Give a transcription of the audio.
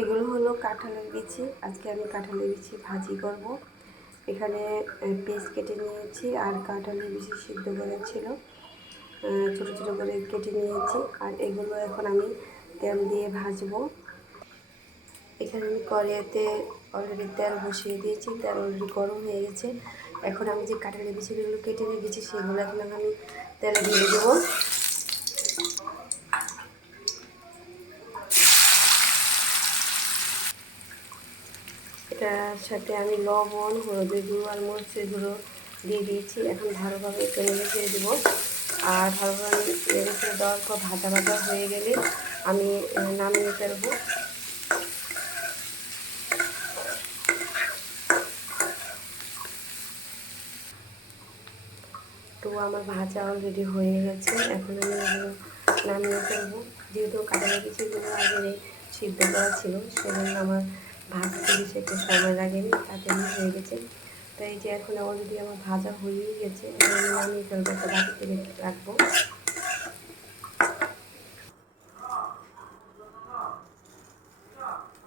এগুলো হলো কাঁঠালের বিচি। আজকে আমি কাঁঠালের বিচি ভাজি করব। এখানে পেস্ট কেটে নিয়েছি আর কাঁঠালের বিচি সিদ্ধ ছিল। ছোটো ছোটো করে কেটে নিয়েছি আর এগুলো এখন আমি তেল দিয়ে ভাজবো। এখানে আমি কড়াইতে অলরেডি তেল বসিয়ে দিয়েছি। তেল অলরেডি গরম হয়ে গেছে। এখন আমি যে কাঁঠালের বিচিগুলো কেটে রেখেছি, সেগুলো এখন আমি তেলে দিয়ে দেবো। এটার সাথে আমি লবণ, হলুদের গুঁড়ো আর মরিচের গুঁড়ো দিয়ে দিয়েছি। এখন ভালোভাবে একটু নেড়ে ছেড়ে দেবো। আর ভালোভাবে নেড়ে ছেড়ে দেওয়ার পর ভাজা ভাজা হয়ে গেলে আমি নামিয়ে ফেলব। তো আমার ভাজা অলরেডি হয়ে গেছে। এখন আমি এগুলো নামিয়ে ফেলব। যেহেতু কাটানো কিছুগুলো আগে সিদ্ধ করা ছিল, সেজন্য আমার ভাজতে বেশি সেটা সময় লাগেনি, তাতে আমি হয়ে গেছে। তো এই যে এখন অলরেডি আমার ভাজা হয়েই গেছে আমি ফেলব একটা রাখব।